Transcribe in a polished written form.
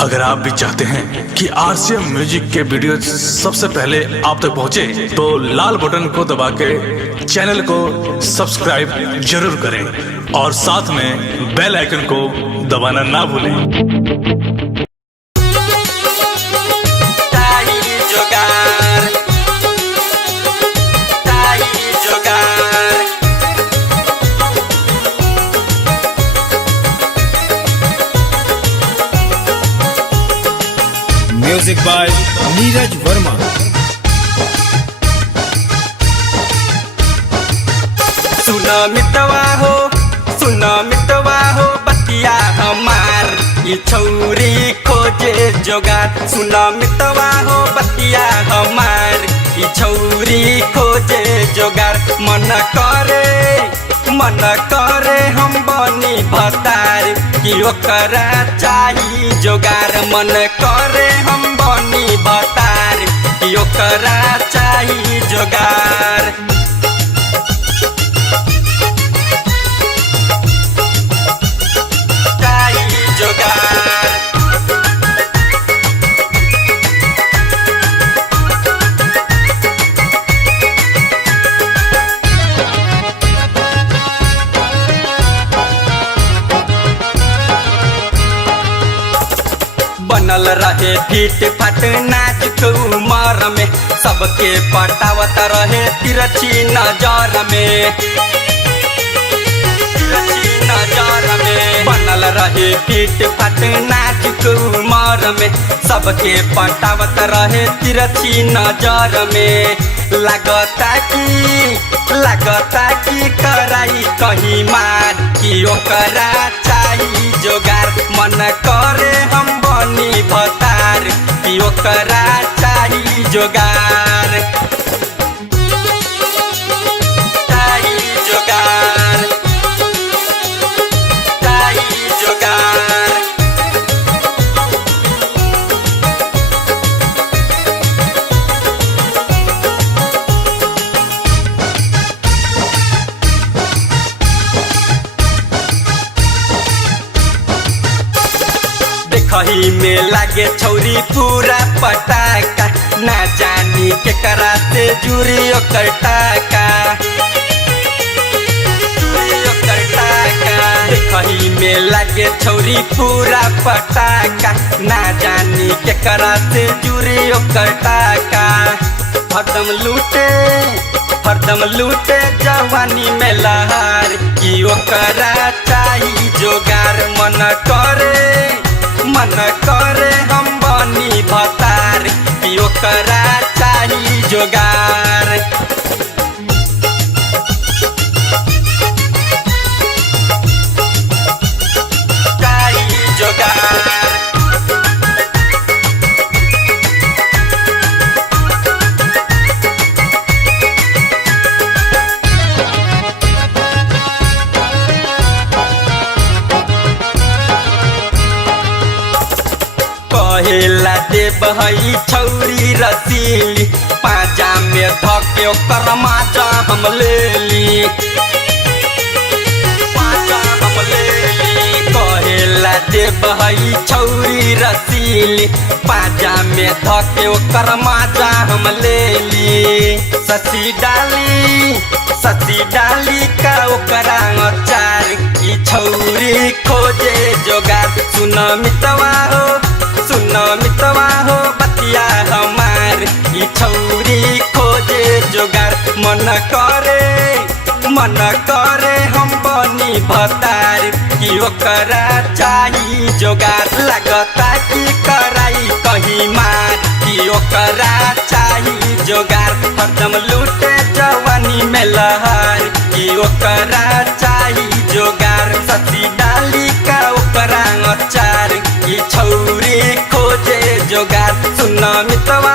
अगर आप भी चाहते हैं कि आरसीएम म्यूजिक के वीडियो सबसे पहले आप तक पहुंचे, तो लाल बटन को दबा के चैनल को सब्सक्राइब जरूर करें और साथ में बेल आइकन को दबाना ना भूलें। Music by Neeraj Verma. सुना मितवा हो बतिया हमार, ये छौरी खोजे जोगार। सुना मितवा हो बतिया हमार, ये छौरी खोजे जोगार। मन करे हम बनी भतार, कि ओकरा चाही जोगार। मन करे हम बनी भतार, कि ओकरा चाही जोगार। बनल रहे फीट फाट नाजुक उमर में, सबके पटावत रहे तिरछी नजर में। बनल रहे फीट फाट नाजुक उमर में, सबके पटावत रहे तिरछी नजर में। लगता कि कराई कहीं मार, कि ओकरा चाही जोगार। मन करे हम बनी भतार, कि ओकरा चाही जोगार। चाही जोगार, चाही जोगार। देखही में लागे छौरी पूरा पटाका, ना जानी के कराते जुरी ओकर टाका। देखही में लागे छौरी पूरा पटाका, ना जानी के कराते जुरी ओकर टाका। हरदम लूटे जवानी में लहार, कि ओकरा चाही जोगार। मन करे हम बनी भतार, कि ओकरा चाही जोगार। चाही जोगार। कहेला देव हई छौरी रसीली, पाजा में धके ओकर माजा हम लेली। कहेला देव हई छौरी रसीली, पाजा में धके ओकर माजा हम लेली। ससी डाली का ओकरा अचार, ई छौरी खोजे जोगार। सुन मितवा हो बतिया हमार, ई छौरी खोजे जोगार। मन करे हम बनी भतार, कि ओकरा चाही जोगार। लगता कि कराई कहीं मार, कि ओकरा चाही जोगार। हरदम लूटे जवानी में लहर, कि ओकरा चाही जोगार। ससी डाली का ओकरा अचार, ई छौरी खोजे जोगार। सुन मितवा